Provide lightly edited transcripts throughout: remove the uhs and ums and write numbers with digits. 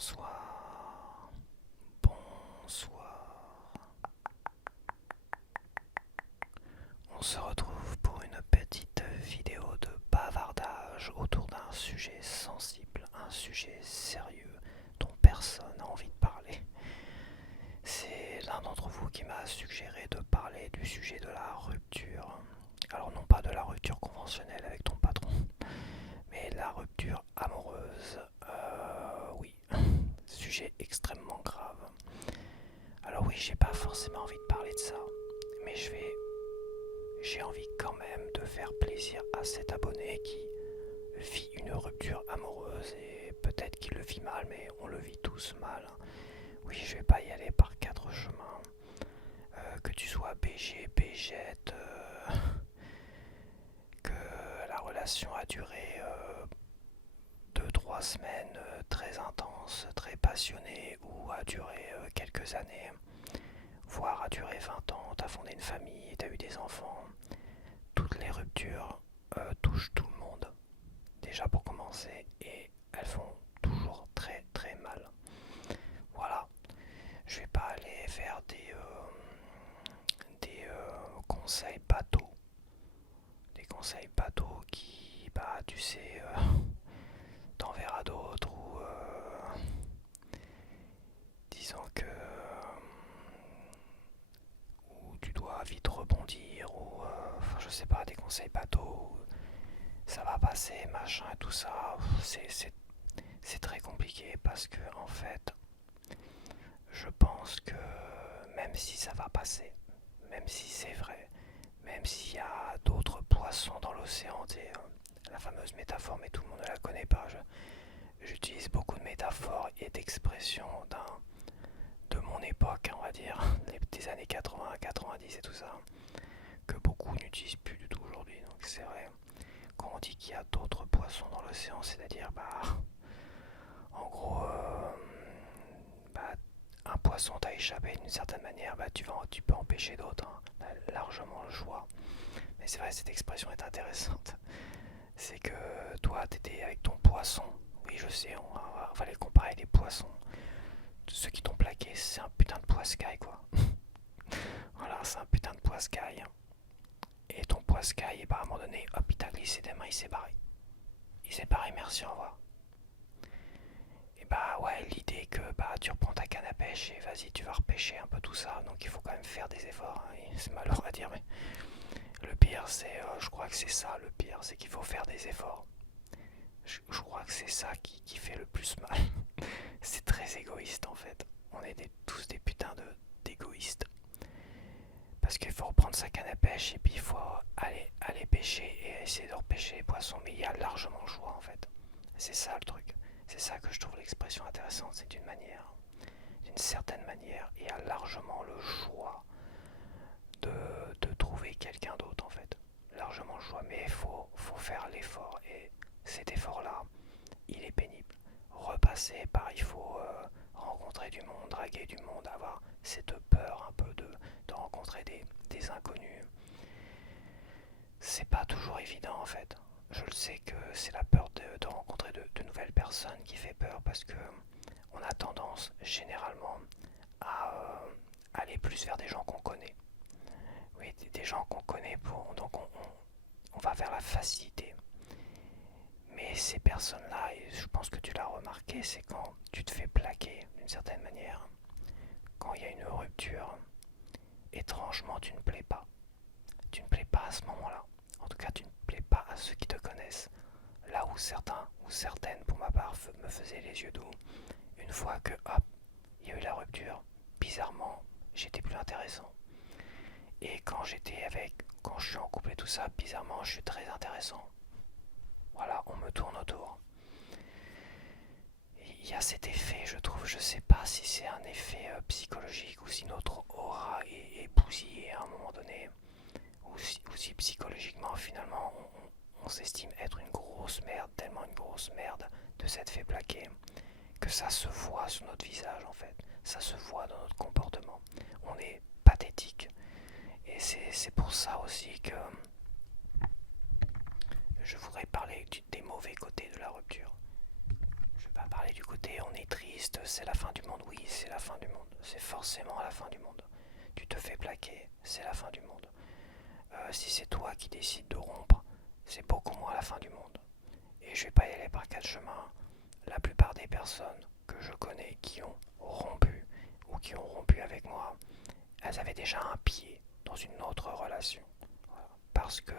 Bonsoir, bonsoir. On se retrouve pour une petite vidéo de bavardage autour d'un sujet sensible, un sujet sérieux dont personne n'a envie de parler. C'est l'un d'entre vous qui m'a suggéré de parler du sujet de la rupture. Alors non pas de la rupture conventionnelle avec ton patron, mais la rupture amoureuse. Oui, sujet extrêmement grave. Alors oui, j'ai pas forcément envie de parler de ça, mais j'ai envie quand même de faire plaisir à cet abonné qui vit une rupture amoureuse et peut-être qu'il le vit mal, mais on le vit tous mal. Oui, je vais pas y aller par quatre chemins. Que tu sois BG, BZ, que la relation a duré 2-3 semaines très intenses, très passionnées, ou a duré quelques années, voire a duré 20 ans, t'as fondé une famille, t'as eu des enfants. Toutes les ruptures touchent tout le monde, déjà pour commencer, et elles font toujours très très mal. Voilà, je vais pas aller faire des conseils bateaux, des conseils bateaux qui, bah tu sais, t'en verras d'autres, ou disons que où tu dois vite rebondir, ou enfin je sais pas, des conseils bateaux, ça va passer, machin et tout ça. C'est très compliqué parce que en fait, je pense que même si ça va passer, même si c'est vrai, même s'il y a d'autres poissons dans l'océan, la fameuse métaphore, mais tout le monde ne la connaît pas. J'utilise beaucoup de métaphores et d'expressions de mon époque, on va dire, des années 80, 90 et tout ça, que beaucoup n'utilisent plus du tout aujourd'hui. Donc c'est vrai, quand on dit qu'il y a d'autres poissons dans l'océan, c'est-à-dire, bah, en gros, bah, un poisson t'a échappé d'une certaine manière, bah, tu peux empêcher d'autres, hein. T'as largement le choix. Mais c'est vrai, cette expression est intéressante. C'est que toi, t'étais avec ton poisson. Oui, je sais, on va les comparer avec les poissons. Ceux qui t'ont plaqué, c'est un putain de poiscaille, quoi. Voilà, c'est un putain de poiscaille. Et ton poiscaille, bah, à un moment donné, hop, il t'a glissé des mains, il s'est barré. Il s'est barré, merci, au revoir. Et bah ouais, l'idée que bah tu reprends ta canne à pêche et vas-y, tu vas repêcher un peu tout ça. Donc il faut quand même faire des efforts, hein. C'est malheureux à dire, mais le pire, je crois que c'est ça, le pire, c'est qu'il faut faire des efforts. Je crois que c'est ça qui fait le plus mal. C'est très égoïste en fait. On est tous des putains d'égoïstes. Parce qu'il faut reprendre sa canne à pêche et puis il faut aller pêcher et essayer de repêcher les poissons. Mais il y a largement le choix en fait. C'est ça le truc. C'est ça que je trouve l'expression intéressante. C'est d'une certaine manière, il y a largement le choix de trouver quelqu'un d'autre en fait. Largement le choix. Mais faut faire l'effort. Et cet effort-là, il est pénible. Repasser par, il faut rencontrer du monde, draguer du monde, avoir cette peur un peu de rencontrer des inconnus. C'est pas toujours évident en fait. Je le sais que c'est la peur de rencontrer de nouvelles personnes qui fait peur parce que on a tendance généralement à aller plus vers des gens qu'on connaît. Oui, des gens qu'on connaît, donc on va vers la facilité. Mais ces personnes-là, et je pense que tu l'as remarqué, c'est quand tu te fais plaquer d'une certaine manière, quand il y a une rupture, étrangement tu ne plais pas. Tu ne plais pas à ce moment-là. En tout cas, tu ne plais pas à ceux qui te connaissent. Là où certains ou certaines, pour ma part, me faisaient les yeux doux, une fois que, hop, il y a eu la rupture, bizarrement, j'étais plus intéressant. Et quand je suis en couple et tout ça, bizarrement, je suis très intéressant. Voilà, on me tourne autour. Il y a cet effet, je trouve, je sais pas si c'est un effet psychologique ou si notre aura est bousillée à un moment donné, ou si psychologiquement finalement on s'estime être une grosse merde, tellement une grosse merde de s'être fait plaquer, que ça se voit sur notre visage en fait, ça se voit dans notre comportement. On est pathétique. Et c'est pour ça aussi que je voudrais parler des mauvais côtés de la rupture. Je vais pas parler du côté on est triste, c'est la fin du monde. Oui, c'est la fin du monde. C'est forcément la fin du monde. Tu te fais plaquer, c'est la fin du monde. Si c'est toi qui décides de rompre, c'est beaucoup moins la fin du monde. Et je vais pas y aller par quatre chemins. La plupart des personnes que je connais qui ont rompu ou qui ont rompu avec moi, elles avaient déjà un pied dans une autre relation. Voilà. Parce que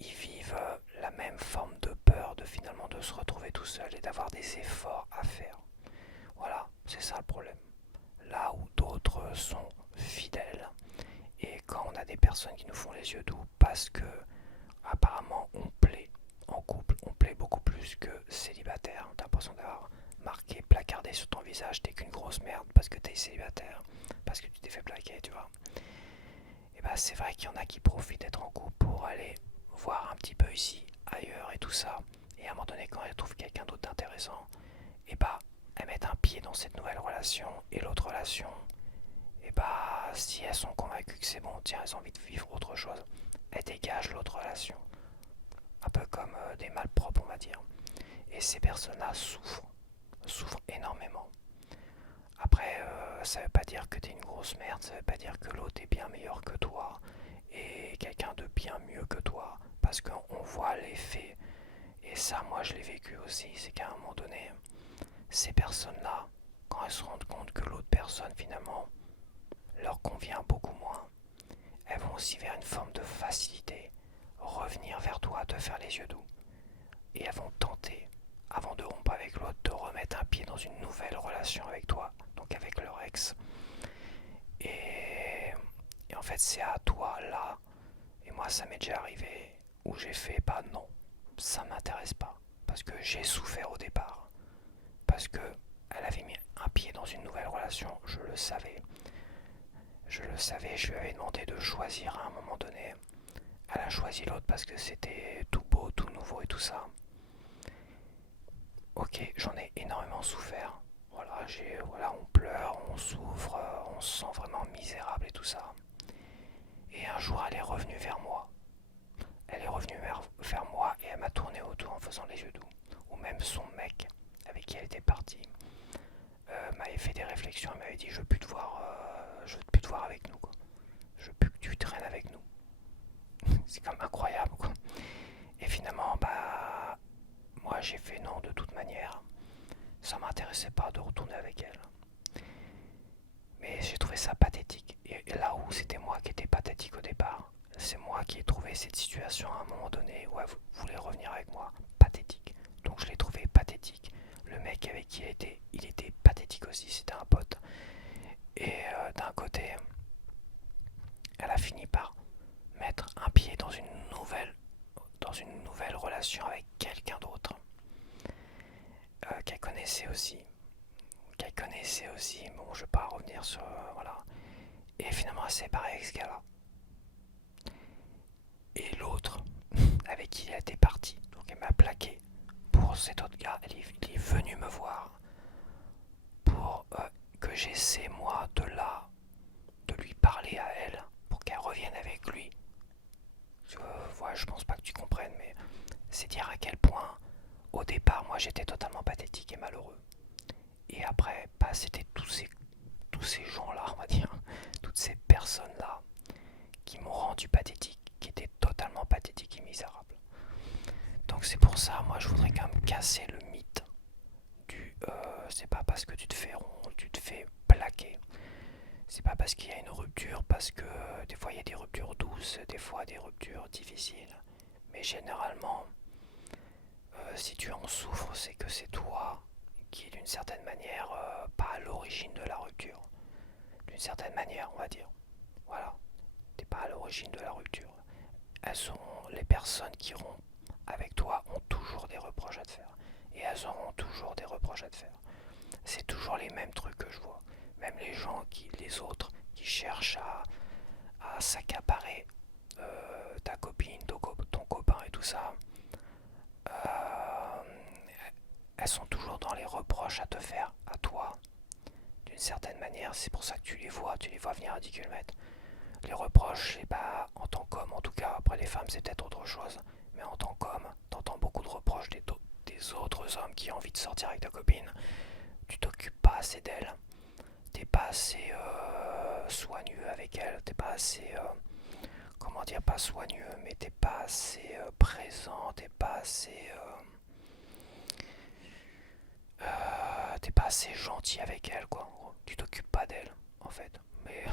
ils vivent la même forme de peur de finalement de se retrouver tout seul et d'avoir des efforts à faire. Voilà, c'est ça le problème. Là où d'autres sont fidèles et quand on a des personnes qui nous font les yeux doux parce que apparemment on plaît en couple, on plaît beaucoup plus que célibataire. T'as l'impression d'avoir marqué, placardé sur ton visage, t'es qu'une grosse merde parce que t'es célibataire, parce que tu t'es fait plaquer, tu vois. Et bah c'est vrai qu'il y en a qui profitent d'être en couple pour aller voir un petit peu ici, ailleurs et tout ça. Et à un moment donné, quand elles trouvent quelqu'un d'autre d'intéressant, et bah elles mettent un pied dans cette nouvelle relation et l'autre relation. Et bah si elles sont convaincues que c'est bon, tiens, elles ont envie de vivre autre chose, elles dégagent l'autre relation. Un peu comme des malpropres, on va dire. Et ces personnes-là souffrent énormément. Après, ça veut pas dire que t'es une grosse merde, ça veut pas dire que l'autre est bien meilleur que toi et quelqu'un de bien mieux que toi, parce qu'on voit les faits. Et ça, moi, je l'ai vécu aussi, c'est qu'à un moment donné, ces personnes-là, quand elles se rendent compte que l'autre personne, finalement, leur convient beaucoup moins, elles vont aussi vers une forme de facilité, revenir vers toi, te faire les yeux doux. Et elles vont tenter, avant de rompre avec l'autre, de remettre un pied dans une nouvelle relation avec toi, donc avec leur ex. Et, et en fait, c'est à toi là, et moi ça m'est déjà arrivé, où j'ai fait, bah non, ça m'intéresse pas, parce que j'ai souffert au départ, parce que elle avait mis un pied dans une nouvelle relation, je le savais. Je le savais, je lui avais demandé de choisir à un moment donné. Elle a choisi l'autre parce que c'était tout beau, tout nouveau et tout ça. Ok, j'en ai énormément souffert. Voilà, on pleure, on souffre, on se sent vraiment misérable et tout ça. Et un jour, elle est revenue vers moi. Elle est revenue vers moi et elle m'a tourné autour en faisant les yeux doux. Ou même son mec avec qui elle était partie m'avait fait des réflexions, elle m'avait dit je veux plus te voir avec nous quoi. Je veux plus que tu traînes avec nous. C'est quand même incroyable quoi. Et finalement bah moi j'ai fait non de toute manière. Ça m'intéressait pas de retourner avec elle. Mais j'ai trouvé ça pathétique. Et là où c'était moi qui étais pathétique au départ, c'est moi qui ai trouvé cette situation à un moment donné où elle voulait revenir avec moi. Pathétique. Donc je l'ai trouvé pathétique. Le mec avec qui il était pathétique aussi, c'était un pote. Et d'un côté, elle a fini par mettre un pied dans une nouvelle relation avec quelqu'un d'autre qu'elle connaissait aussi. Bon, je vais pas revenir sur voilà. Et finalement, elle s'est séparée avec ce gars-là. Et l'autre, avec qui elle était partie, donc elle m'a plaqué pour cet autre gars. Il est venu me voir pour que j'essaie moi de lui parler à elle pour qu'elle revienne avec lui. Voilà, je pense pas que tu comprennes, mais c'est dire à quel point au départ moi j'étais totalement pathétique et malheureux. Et après, bah, c'était tous ces gens-là, on va dire, toutes ces personnes-là qui m'ont rendu pathétique, qui étaient totalement pathétiques et misérables. Donc c'est pour ça, moi je voudrais quand même casser le mythe du c'est pas parce que tu te fais rond, tu te fais plaquer. C'est pas parce qu'il y a une rupture, parce que des fois il y a des ruptures douces, des fois des ruptures difficiles. Mais généralement, si tu en souffres, c'est que c'est toi qui est d'une certaine manière pas à l'origine de la rupture. D'une certaine manière, on va dire. Voilà. T'es pas à l'origine de la rupture. Les personnes qui rompent avec toi ont toujours des reproches à te faire. Et elles auront toujours des reproches à te faire. C'est toujours les mêmes trucs que je vois. Même les autres qui cherchent à s'accaparer ta copine, ton copain et tout ça, euh, elles sont toujours dans les reproches à te faire, à toi. D'une certaine manière, c'est pour ça que tu les vois venir à 10 km. Les reproches, c'est pas en tant qu'homme, en tout cas, après les femmes c'est peut-être autre chose, mais en tant qu'homme, t'entends beaucoup de reproches des autres hommes qui ont envie de sortir avec ta copine, tu t'occupes pas assez d'elle, t'es pas assez soigneux avec elle, t'es pas assez, comment dire, pas soigneux, mais t'es pas assez présent, t'es pas assez gentil avec elle, quoi. En gros, tu t'occupes pas d'elle, en fait. Mais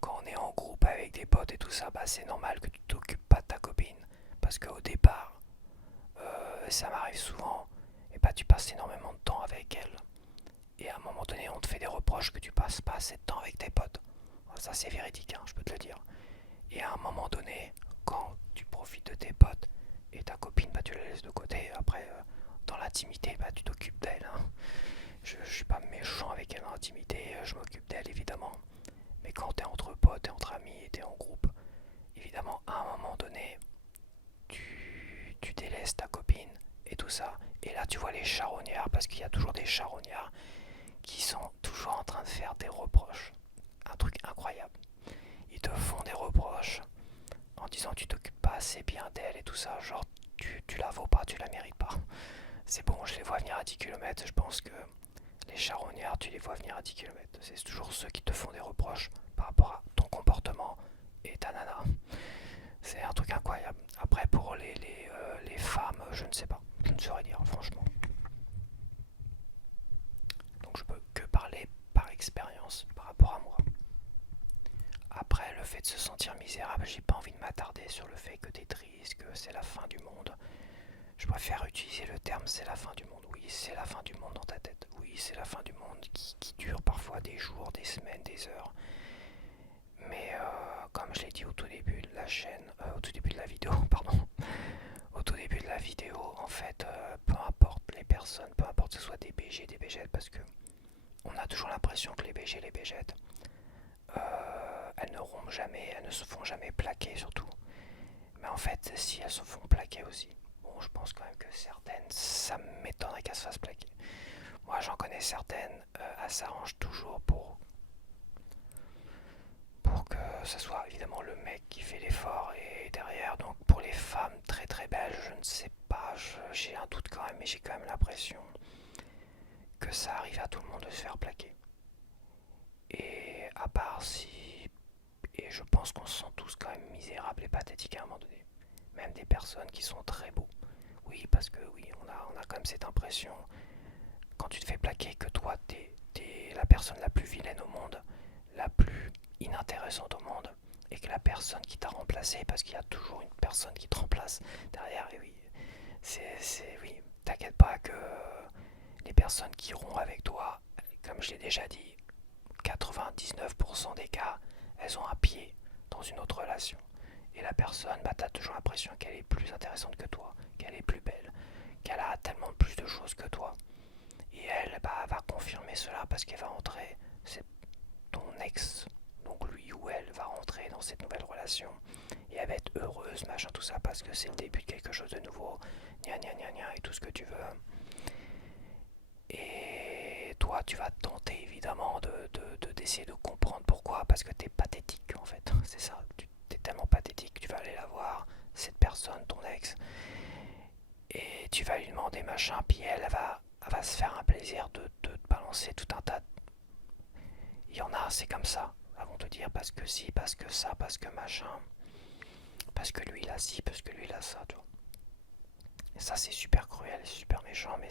quand on est en groupe avec des potes et tout ça, bah c'est normal que tu t'occupes pas de ta copine. Parce qu'au départ, ça m'arrive souvent, et bah tu passes énormément de temps avec elle. Et à un moment donné, on te fait des reproches que tu passes pas assez de temps avec tes potes. Ça c'est véridique, hein, je peux te le dire. Et à un moment donné, quand tu profites de tes potes et ta copine, bah tu la laisses de côté. Après, dans l'intimité, bah tu t'occupes d'elle, hein. Je suis pas méchant avec elle dans l'intimité, je m'occupe d'elle évidemment. Mais quand t'es entre potes, t'es entre amis et t'es en groupe, évidemment, à un moment donné, tu délaisses ta copine et tout ça. Et là, tu vois les charognards, parce qu'il y a toujours des charognards qui sont toujours en train de faire des reproches. Un truc incroyable. Ils te font des reproches en disant que tu t'occupes pas assez bien d'elle et tout ça. Genre, tu la vaux pas, tu la mérites pas. C'est bon, je les vois venir à 10 km. Je pense que les charognards, tu les vois venir à 10 km. C'est toujours ceux qui te font des reproches par rapport à ton comportement et ta nana. C'est un truc incroyable. Après, pour les femmes, je ne sais pas. Je ne saurais dire, franchement. Donc je peux que parler par expérience par rapport à moi. Après, le fait de se sentir misérable, j'ai pas envie de m'attarder sur le fait que t'es triste, que c'est la fin du monde. Je préfère utiliser le terme c'est la fin du monde. Oui, c'est la fin du monde dans ta tête. Oui, c'est la fin du monde qui dure parfois des jours, des semaines, des heures. Mais comme je l'ai dit au tout début de la chaîne, au tout début de la vidéo, pardon, au tout début de la vidéo, en fait, peu importe les personnes, peu importe que ce soit des BG, des BG, parce que on a toujours l'impression que les BG, les BG, elles ne rompent jamais, elles ne se font jamais plaquer surtout. Mais en fait, si elles se font plaquer aussi, bon, je pense quand même que certaines, ça m'étonnerait qu'elles se fassent plaquer. Moi, j'en connais certaines, elles s'arrangent toujours pour que ce soit évidemment le mec qui fait l'effort et derrière. Donc pour les femmes très très belles, je ne sais pas, j'ai un doute quand même, mais j'ai quand même l'impression que ça arrive à tout le monde de se faire plaquer. Et à part si... Et je pense qu'on se sent tous quand même misérables et pathétiques à un moment donné. Même des personnes qui sont très beaux. Oui, parce que oui, on a quand même cette impression, quand tu te fais plaquer, que toi, t'es la personne la plus vilaine au monde, la plus inintéressante au monde, et que la personne qui t'a remplacé, parce qu'il y a toujours une personne qui te remplace derrière, et oui, oui, t'inquiète pas que les personnes qui iront avec toi, comme je l'ai déjà dit, 99% des cas, elles ont un pied dans une autre relation. Et la personne, bah, t'as toujours l'impression qu'elle est plus intéressante que toi, qu'elle est plus belle, qu'elle a tellement plus de choses que toi. Et elle, bah, va confirmer cela parce qu'elle va entrer, c'est ton ex, donc lui ou elle va rentrer dans cette nouvelle relation et elle va être heureuse, machin, tout ça, parce que c'est le début de quelque chose de nouveau, gna gna gna gna, et tout ce que tu veux. Et toi, tu vas tenter évidemment d'essayer de comprendre pourquoi, parce que t'es pathétique en fait, c'est ça, tu es tellement pathétique, tu vas aller la voir, cette personne, ton ex, et tu vas lui demander machin, puis elle va se faire un plaisir de te balancer tout un tas. Il y en a, c'est comme ça, elles vont te dire parce que si, parce que ça, parce que machin, parce que lui il a ci, parce que lui il a ça, tu vois. Et ça c'est super cruel, c'est super méchant, mais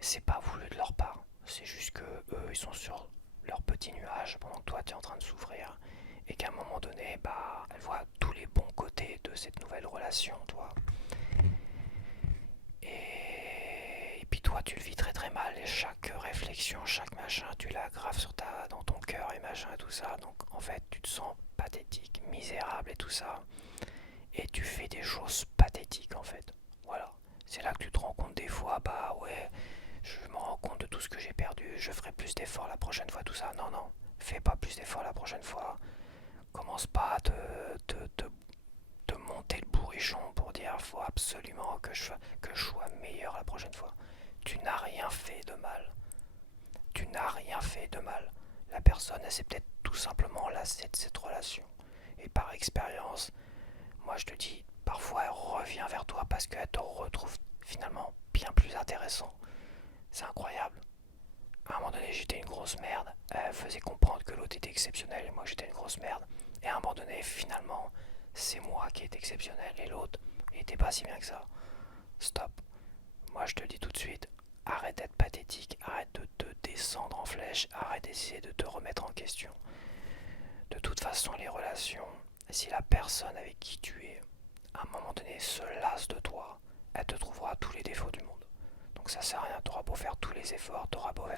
c'est pas voulu de leur part. C'est juste que eux ils sont sur leur petit nuage pendant que toi tu es en train de souffrir et qu'à un moment donné, bah, elle voit tous les bons côtés de cette nouvelle relation, toi. Et puis toi tu le vis très très mal et chaque réflexion, chaque machin, tu l'aggraves dans ton cœur et machin et tout ça. Donc en fait tu te sens pathétique, misérable et tout ça. Et tu fais des choses pathétiques en fait. Voilà. C'est là que tu te rends compte des fois, bah ouais, je me rends compte de tout ce que j'ai perdu, je ferai plus d'efforts la prochaine fois, tout ça. Non, non, fais pas plus d'efforts la prochaine fois. Commence pas à te monter le bourrichon pour dire faut absolument que je sois meilleur la prochaine fois. Tu n'as rien fait de mal. Tu n'as rien fait de mal. La personne, elle s'est peut-être tout simplement lassée de cette relation. Et par expérience, moi je te dis, parfois elle revient vers toi parce qu'elle te retrouve finalement bien plus intéressant. C'est incroyable. À un moment donné, j'étais une grosse merde. Elle faisait comprendre que l'autre était exceptionnel et moi j'étais une grosse merde. Et à un moment donné, finalement, c'est moi qui est exceptionnel et l'autre était pas si bien que ça. Stop. Moi je te le dis tout de suite, arrête d'être pathétique, arrête de te descendre en flèche, arrête d'essayer de te remettre en question. De toute façon, les relations, si la personne avec qui tu es, à un moment donné, se lasse de toi, elle te trouvera tous les défauts du monde. Donc ça sert à rien, t'auras beau faire tous les efforts, t'auras beau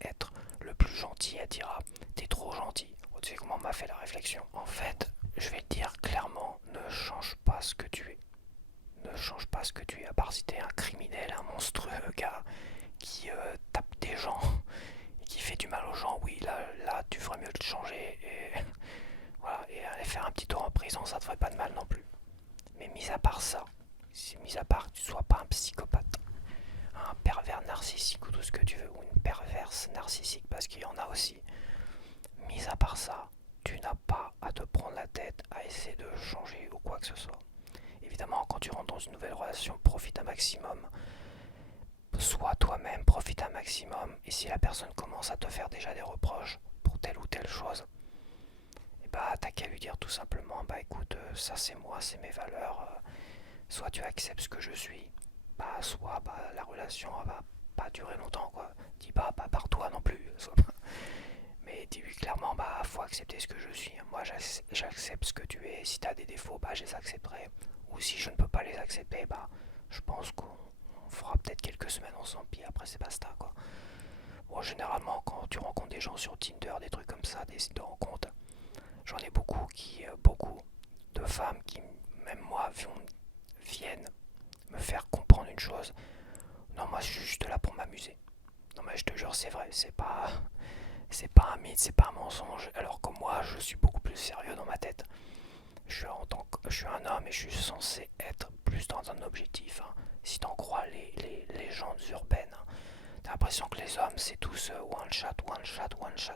être le plus gentil, elle dira t'es trop gentil. Tu sais comment on m'a fait la réflexion. En fait, je vais te dire clairement, ne change pas ce que tu es. Ne change pas ce que tu es, à part si t'es un criminel, un monstrueux gars qui tape des gens et qui fait du mal aux gens, oui, là tu ferais mieux de changer et voilà, et aller faire un petit tour en prison, ça te ferait pas de mal non plus. Mais mis à part ça, mis à part que tu sois pas un psychopathe, un pervers narcissique ou tout ce que tu veux, ou une perverse narcissique, parce qu'il y en a aussi, mis à part ça, tu n'as pas à te prendre la tête à essayer de changer ou quoi que ce soit. Évidemment, quand tu rentres dans une nouvelle relation, profite un maximum. Sois toi-même, profite un maximum. Et si la personne commence à te faire déjà des reproches pour telle ou telle chose, et bah t'as qu'à lui dire tout simplement, bah écoute, ça c'est moi, c'est mes valeurs. Soit tu acceptes ce que je suis, bah soit bah, la relation va pas durer longtemps quoi. Dis pas par toi non plus. Mais dis-lui clairement, bah faut accepter ce que je suis. Moi j'accepte ce que tu es. Si t'as des défauts, bah je les accepterai. Ou si je ne peux pas les accepter, bah je pense qu'on fera peut-être quelques semaines ensemble, puis après c'est basta quoi. Bon, généralement quand tu rencontres des gens sur Tinder, des trucs comme ça, des sites de rencontres, j'en ai beaucoup de femmes qui, même moi, viennent me faire comprendre une chose. Non, moi je suis juste là pour m'amuser. Non mais je te jure, c'est vrai, c'est pas un mythe, c'est pas un mensonge. Alors que moi, je suis beaucoup plus sérieux dans ma tête. Je suis un homme et je suis censé être plus dans un objectif. Hein. Si t'en crois les légendes urbaines, hein. T'as l'impression que les hommes c'est tous one shot, one shot, one shot.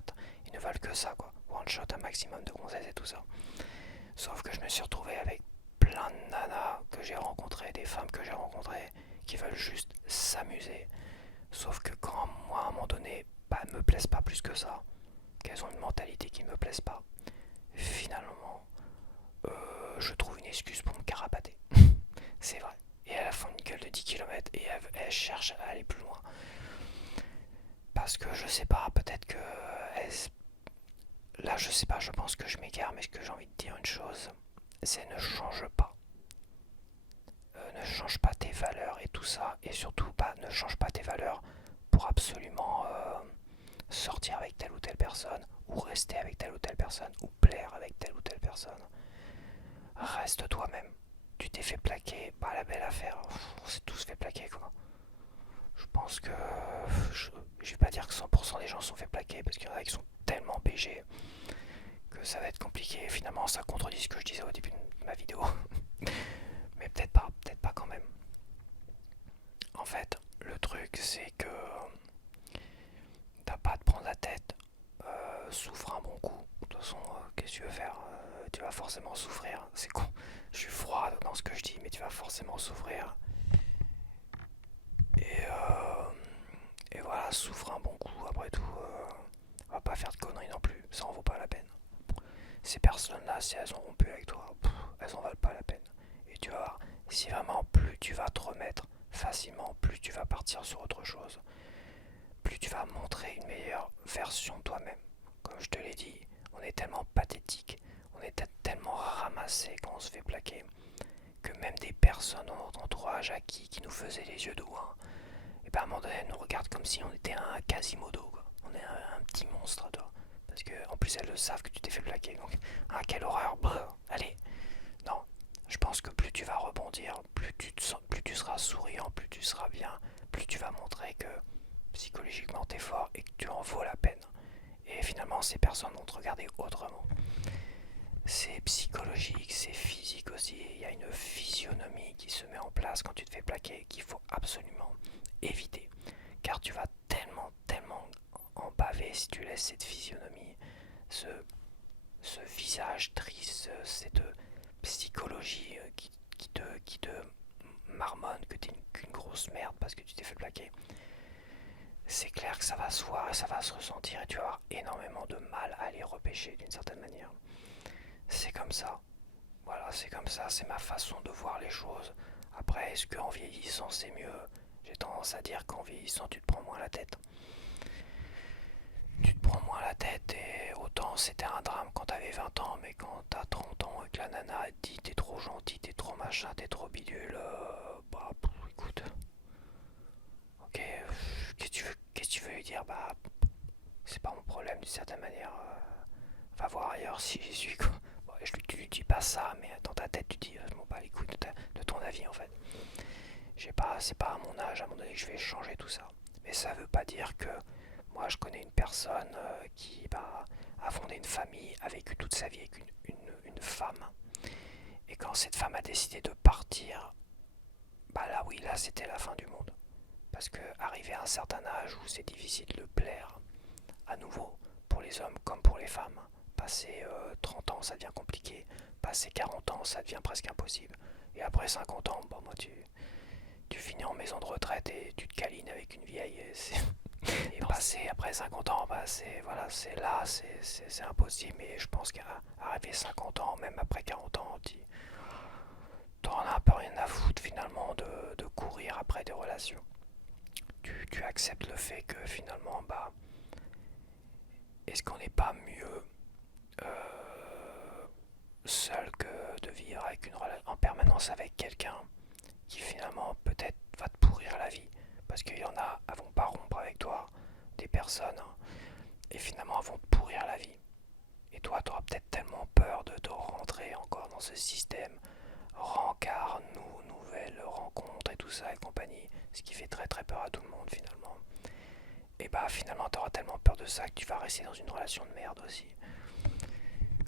Ils ne veulent que ça quoi. One shot, un maximum de gonzesses et tout ça. Sauf que je me suis retrouvé avec plein de nanas que j'ai rencontrées, des femmes que j'ai rencontrées qui veulent juste s'amuser. Sauf que quand moi à un moment donné, bah, elles me plaisent pas plus que ça, qu'elles ont une mentalité qui ne me plaise pas, finalement, je trouve une excuse pour me carapater. C'est vrai. Et elles font une gueule de 10 km et elles cherchent à aller plus loin. Parce que je sais pas, peut-être que là je sais pas, je pense que je m'égare, mais ce que j'ai envie de dire une chose, c'est ne change pas. Ne change pas tes valeurs et tout ça, et surtout pas ne change pas tes valeurs pour absolument sortir avec telle ou telle personne, ou rester avec telle ou telle personne, ou plaire avec telle ou telle personne. Reste toi-même. Tu t'es fait plaquer, pas la belle affaire. On s'est tous fait plaquer quoi. Je pense que je vais pas dire que 100% des gens sont fait plaquer parce qu'il y en a qui sont tellement BG que ça va être compliqué. Finalement, ça contredit ce que je disais au début de ma vidéo. Mais peut-être pas quand même. En fait, le truc c'est que t'as pas à te prendre la tête. Souffre un bon coup. De toute façon, qu'est-ce que tu veux faire? Tu vas forcément souffrir. C'est con. Je suis froid dans ce que je dis, mais tu vas forcément souffrir. Et, euh, et voilà, souffre un bon coup. Après tout, on va pas faire de conneries non plus. Ça en vaut pas la peine. Ces personnes-là, si elles ont rompu avec toi, elles en valent pas la peine. Et tu vas voir, si vraiment plus tu vas te remettre facilement, plus tu vas partir sur autre chose, plus tu vas montrer une meilleure version de toi-même. Comme je te l'ai dit, on est tellement pathétique, on est tellement ramassé quand on se fait plaquer, que même des personnes dans notre entourage à qui nous faisaient les yeux doux, hein, et ben à un moment donné, elles nous regardent comme si on était un Quasimodo, quoi. On est un petit monstre, toi. Parce que en plus elles le savent que tu t'es fait plaquer, donc ah quelle horreur, allez. Non, je pense que plus tu vas rebondir, plus tu seras souriant, plus tu seras bien, plus tu vas montrer que psychologiquement t'es fort et que tu en vaux la peine. Et finalement, ces personnes vont te regarder autrement. C'est psychologique, c'est physique aussi. Il y a une physionomie qui se met en place quand tu te fais plaquer qu'il faut absolument éviter. Car tu vas tellement en baver si tu laisses cette physionomie, ce, ce visage triste, cette psychologie qui te marmonne, que t'es qu'une grosse merde parce que tu t'es fait plaquer, c'est clair que ça va se voir et ça va se ressentir et tu vas avoir énormément de mal à les repêcher d'une certaine manière. C'est comme ça. Voilà, c'est comme ça, c'est ma façon de voir les choses. Après, est-ce qu'en vieillissant c'est mieux? J'ai tendance à dire qu'en vieillissant tu te prends moins la tête. Tu te prends moins la tête et autant c'était un drame quand t'avais 20 ans, mais quand t'as 30 ans et que la nana te dit t'es trop gentil, t'es trop machin, t'es trop bidule, bah écoute, ok, qu'est-ce que tu veux lui dire? Bah c'est pas mon problème d'une certaine manière. Va voir ailleurs si j'y suis quoi. Bon, tu lui dis pas ça, mais dans ta tête tu dis je m'en bats les couilles de ton avis en fait. J'ai pas, c'est pas à mon âge, à mon donné que je vais changer tout ça. Mais ça veut pas dire que moi je connais une personne qui a fondé une famille, a vécu toute sa vie avec une femme. Et quand cette femme a décidé de partir, bah là oui, là c'était la fin du monde. Parce que arrivé à un certain âge où c'est difficile de plaire à nouveau, pour les hommes comme pour les femmes, passer 30 ans ça devient compliqué, passer 40 ans ça devient presque impossible. Et après 50 ans, bon moi tu finis en maison de retraite et tu te câlines avec une vieille. Et passer après 50 ans, bah c'est voilà, c'est là, c'est impossible. Mais je pense qu'à arriver 50 ans, même après 40 ans, t'en as un peu rien à foutre finalement de courir après des relations. Tu acceptes le fait que finalement, bah, est-ce qu'on n'est pas mieux seul que de vivre avec une relation en permanence avec quelqu'un qui finalement peut-être va te pourrir la vie? Parce qu'il y en a, elles vont pas rompre avec toi, des personnes, hein, et finalement elles vont te pourrir la vie. Et toi, tu auras peut-être tellement peur de rentrer encore dans ce système, rencard, nouvelles rencontres et tout ça et compagnie, ce qui fait très très peur à tout le monde finalement. Et bah finalement, tu auras tellement peur de ça que tu vas rester dans une relation de merde aussi.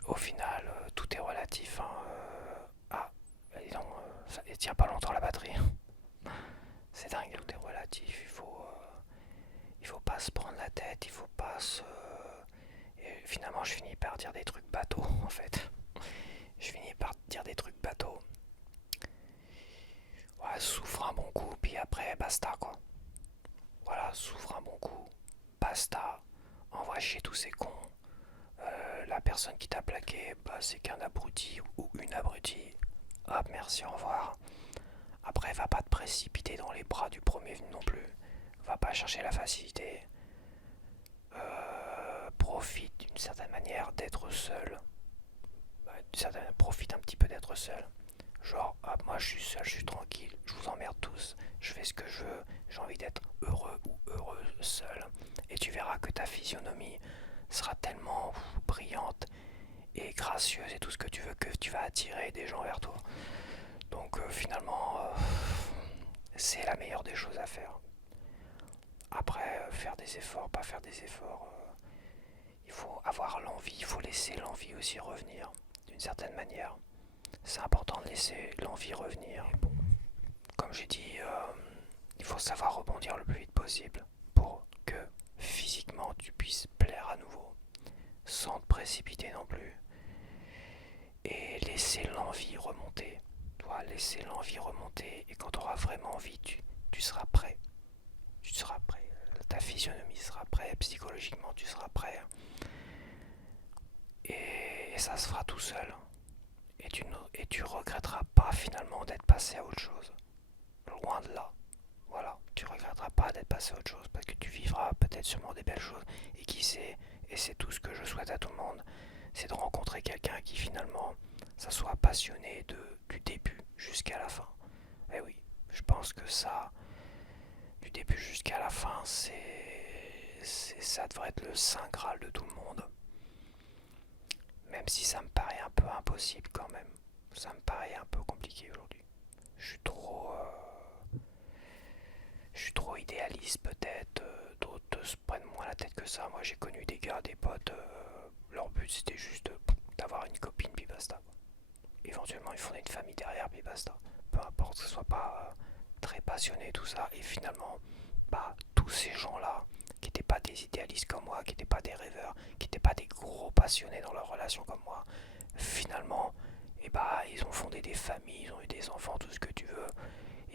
Au final, tout est relatif. Hein, ah, dis donc, ça ne tient pas longtemps la batterie. C'est dingue, tout est relatif. Il faut pas se prendre la tête, il faut pas se. Et finalement, je finis par dire des trucs bateaux en fait. Je finis par dire des trucs bateaux. Ouais, souffre un bon coup, puis après, basta quoi. Voilà, souffre un bon coup, basta. Envoie chez tous ces cons. La personne qui t'a plaqué, bah, c'est qu'un abruti ou une abrutie. Hop, merci, au revoir. Après, va pas te précipiter dans les bras du premier venu non plus. Va pas chercher la facilité. Profite d'une certaine manière d'être seul. Bah, profite un petit peu d'être seul. Genre, ah, moi je suis seul, je suis tranquille, je vous emmerde tous, je fais ce que je veux, j'ai envie d'être heureux ou heureuse seul. Et tu verras que ta physionomie sera tellement brillante et gracieuse et tout ce que tu veux que tu vas attirer des gens vers toi. Donc finalement, c'est la meilleure des choses à faire. Après, faire des efforts, pas faire des efforts, il faut avoir l'envie, il faut laisser l'envie aussi revenir d'une certaine manière. C'est important de laisser l'envie revenir. Bon, comme j'ai dit, il faut savoir rebondir le plus vite possible pour que physiquement tu puisses plaire à nouveau, sans te précipiter non plus. Et laisser l'envie remonter. Toi, laisser l'envie remonter et quand tu auras vraiment envie, tu seras prêt. Tu seras prêt. Ta physionomie sera prête, psychologiquement tu seras prêt. Et ça se fera tout seul. Et tu regretteras pas finalement d'être passé à autre chose. Loin de là. Voilà, tu regretteras pas d'être passé à autre chose parce que tu vivras peut-être sûrement des belles choses. Et qui sait, et c'est tout ce que je souhaite à tout le monde, c'est de rencontrer quelqu'un qui finalement, ça soit passionné du début jusqu'à la fin. Et oui, je pense que ça, du début jusqu'à la fin, ça devrait être le saint graal de tout le monde. Même si ça me paraît un peu impossible quand même. Ça me paraît un peu compliqué aujourd'hui. Je suis trop... je suis trop idéaliste peut-être. D'autres se prennent moins la tête que ça. Moi j'ai connu des gars, des potes. Leur but c'était juste d'avoir une copine puis basta. Éventuellement ils font une famille derrière puis basta. Peu importe que ce soit pas très passionné tout ça. Et finalement, bah, tous ces gens-là qui n'étaient pas des idéalistes comme moi, qui n'étaient pas des rêveurs, qui n'étaient pas des gros passionnés dans leur relation comme moi, finalement, et bah, ils ont fondé des familles, ils ont eu des enfants, tout ce que tu veux.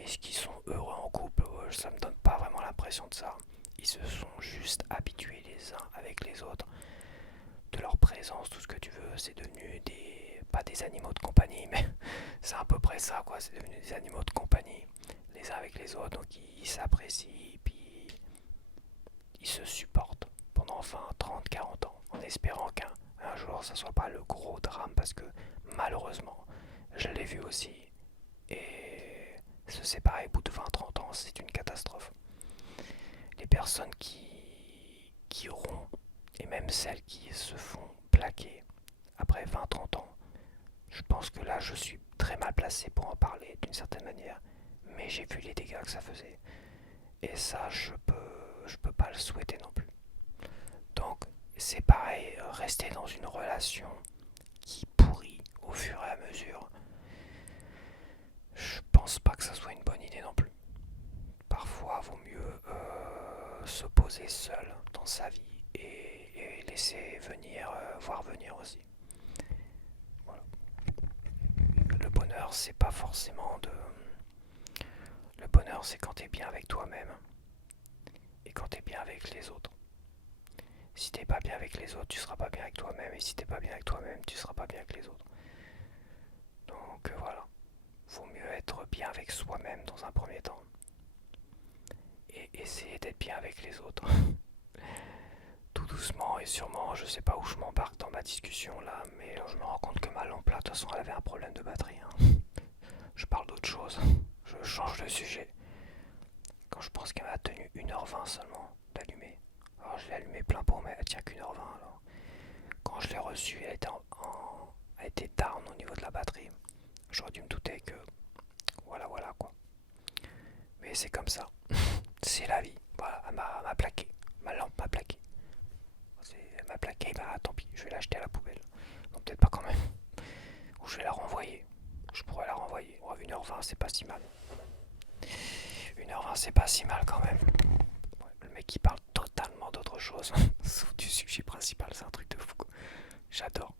Est-ce qu'ils sont heureux en couple? Ça me donne pas vraiment l'impression de ça. Ils se sont juste habitués les uns avec les autres, de leur présence, tout ce que tu veux. C'est devenu pas des animaux de compagnie, mais c'est à peu près ça, quoi. C'est devenu des animaux de compagnie, les uns avec les autres. Donc ils s'apprécient, puis ils se supportent pendant 20, 30, 40 ans, en espérant qu'un jour ça soit pas le gros drame, parce que malheureusement, je l'ai vu aussi, et se séparer au bout de 20, 30 ans, c'est une catastrophe. Les personnes qui auront, et même celles qui se font plaquer après 20, 30 ans, je pense que là je suis très mal placé pour en parler d'une certaine manière, mais j'ai vu les dégâts que ça faisait. Et ça, je peux pas le souhaiter non plus. Donc, c'est pareil, rester dans une relation qui pourrit au fur et à mesure, je pense pas que ça soit une bonne idée non plus. Parfois, vaut mieux se poser seul dans sa vie et laisser venir, voir venir aussi. Voilà. Le bonheur, c'est pas forcément de. Le bonheur, c'est quand t'es bien avec toi-même et quand t'es bien avec les autres. Si t'es pas bien avec les autres, tu seras pas bien avec toi-même, et si t'es pas bien avec toi-même, tu seras pas bien avec les autres. Donc voilà, vaut mieux être bien avec soi-même dans un premier temps et essayer d'être bien avec les autres. Tout doucement et sûrement, je sais pas où je m'embarque dans ma discussion là, mais je me rends compte que ma lampe là, de toute façon, elle avait un problème de batterie, hein. Je parle d'autre chose, je change de sujet. Quand je pense qu'elle m'a tenu 1h20 seulement d'allumer. Alors je l'ai allumé plein pot, mais elle tient qu'1h20 alors. Quand je l'ai reçue, elle était down au niveau de la batterie. J'aurais dû me douter que. Voilà quoi. Mais c'est comme ça. C'est la vie. Voilà, elle m'a plaqué. Ma lampe m'a plaqué. Elle m'a plaqué, bah tant pis, je vais l'acheter à la poubelle. Non, peut-être pas quand même. Ou je vais la renvoyer. Je pourrais la renvoyer. Oh, 1h20, c'est pas si mal. 1h20, c'est pas si mal quand même. Ouais, le mec il parle totalement d'autre chose. Sauf du sujet principal, c'est un truc de fou quoi. J'adore.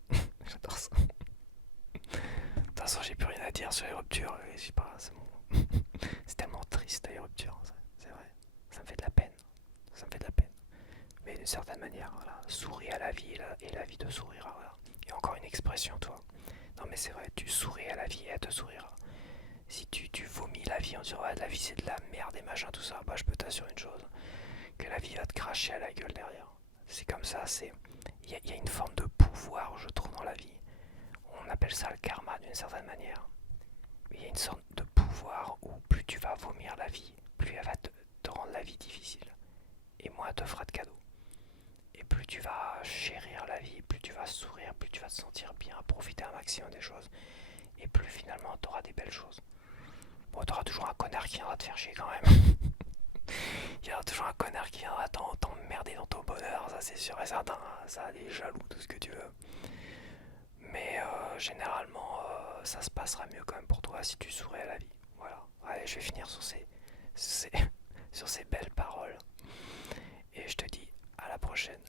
J'adore ça. De toute façon, j'ai plus rien à dire sur les ruptures. Je sais pas, c'est bon. C'est tellement triste les ruptures, c'est vrai. Ça me fait de la peine. Ça me fait de la peine. Mais d'une certaine manière, voilà, souris à la vie et la vie te sourira. Voilà. Il y a encore une expression, toi. Non mais c'est vrai, tu souris à la vie et elle te sourira. Si tu vomis la vie en disant ouais, la vie c'est de la merde et machin tout ça, bah je peux t'assurer une chose, que la vie va te cracher à la gueule derrière. C'est comme ça, il y a une forme de pouvoir, je trouve, dans la vie. On appelle ça le karma d'une certaine manière. Mais il y a une sorte de pouvoir où plus tu vas vomir la vie, plus elle va te rendre la vie difficile. Et moins elle te fera de cadeaux. Et plus tu vas chérir la vie, plus tu vas sourire, plus tu vas te sentir bien, profiter un maximum des choses. Et plus finalement tu auras des belles choses. Bon, tu auras toujours un connard qui viendra te faire chier quand même. Il y aura toujours un connard qui viendra t'emmerder dans ton bonheur, ça c'est sûr et certain. Ça a des jaloux, tout ce que tu veux. Mais généralement, ça se passera mieux quand même pour toi si tu souris à la vie. Voilà. Allez, je vais finir sur sur ces belles paroles. Et je te dis à la prochaine.